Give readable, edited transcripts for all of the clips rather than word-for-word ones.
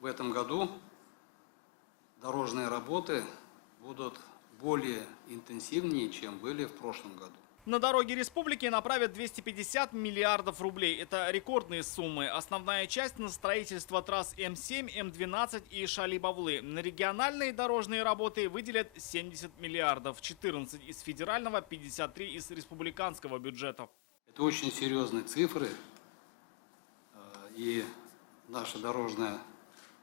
в этом году дорожные работы будут более интенсивнее, чем были в прошлом году. На дороги республики направят 250 миллиардов рублей. Это рекордные суммы. Основная часть на строительство трасс М7, М12 и Шали-Бавлы. На региональные дорожные работы выделят 70 миллиардов. 14 из федерального, 53 из республиканского бюджетов. Это очень серьезные цифры. И наша дорожная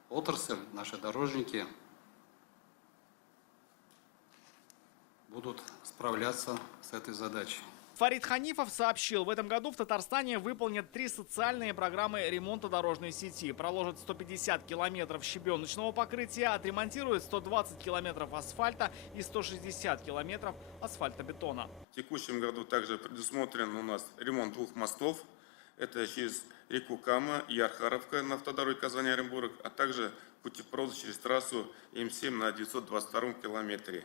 отрасль, наши дорожники будут справляться с этой задачей. Фарид Ханифов сообщил, в этом году в Татарстане выполнят 3 социальные программы ремонта дорожной сети. Проложат 150 километров щебеночного покрытия, отремонтируют 120 километров асфальта и 160 километров асфальтобетона. В текущем году также предусмотрен у нас ремонт 2 мостов. Это через реку Кама и Архаровка на автодороге Казань-Оренбург, а также путепровод через трассу М7 на 922 километре.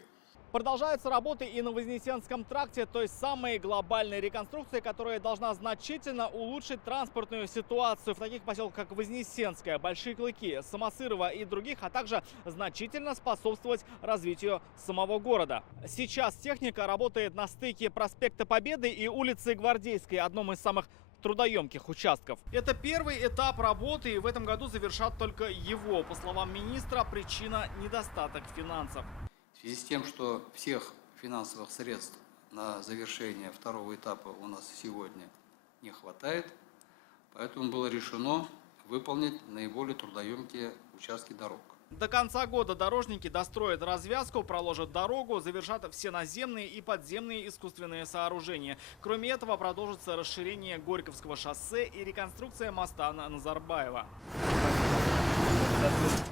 Продолжаются работы и на Вознесенском тракте, той самой глобальной реконструкции, которая должна значительно улучшить транспортную ситуацию в таких поселках, как Вознесенская, Большие Клыки, Самосырово и других, а также значительно способствовать развитию самого города. Сейчас техника работает на стыке проспекта Победы и улицы Гвардейской, одном из самых трудоемких участков. Это первый этап работы, и в этом году завершат только его. По словам министра, причина – недостаток финансов. В связи с тем, что всех финансовых средств на завершение второго этапа у нас сегодня не хватает, поэтому было решено выполнить наиболее трудоемкие участки дорог. До конца года дорожники достроят развязку, проложат дорогу, завершат все наземные и подземные искусственные сооружения. Кроме этого, продолжится расширение Горьковского шоссе и реконструкция моста на Назарбаева.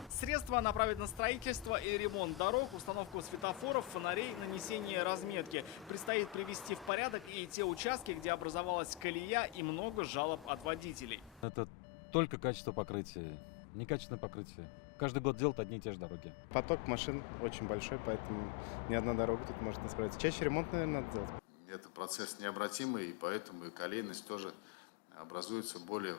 Средства направят на строительство и ремонт дорог, установку светофоров, фонарей, нанесение разметки. Предстоит привести в порядок и те участки, где образовалась колея и много жалоб от водителей. Это только качество покрытия, некачественное покрытие. Каждый год делают одни и те же дороги. Поток машин очень большой, поэтому ни одна дорога тут может не справиться. Чаще ремонт, наверное, надо делать. Это процесс необратимый, и поэтому и колейность тоже образуется более,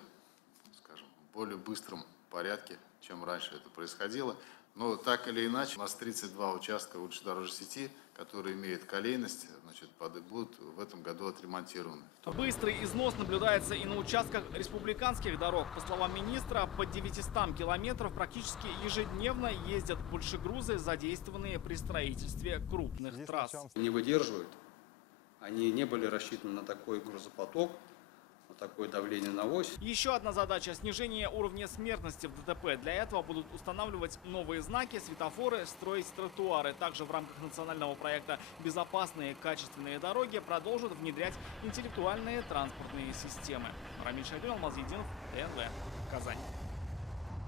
скажем, более быстром порядке, чем раньше это происходило. Но так или иначе, у нас 32 участка уличной дорожной сети, которые имеют колейность, значит, будут в этом году отремонтированы. Быстрый износ наблюдается и на участках республиканских дорог. По словам министра, по 900 километров практически ежедневно ездят большегрузы, задействованные при строительстве крупных трасс. Не выдерживают, они не были рассчитаны на такой грузопоток, такое давление на ось. Еще одна задача – снижение уровня смертности в ДТП. Для этого будут устанавливать новые знаки, светофоры, строить тротуары. Также в рамках национального проекта «Безопасные качественные дороги» продолжат внедрять интеллектуальные транспортные системы. Рамиль Шайдун, Алмаз Единов, ТНВ, Казань.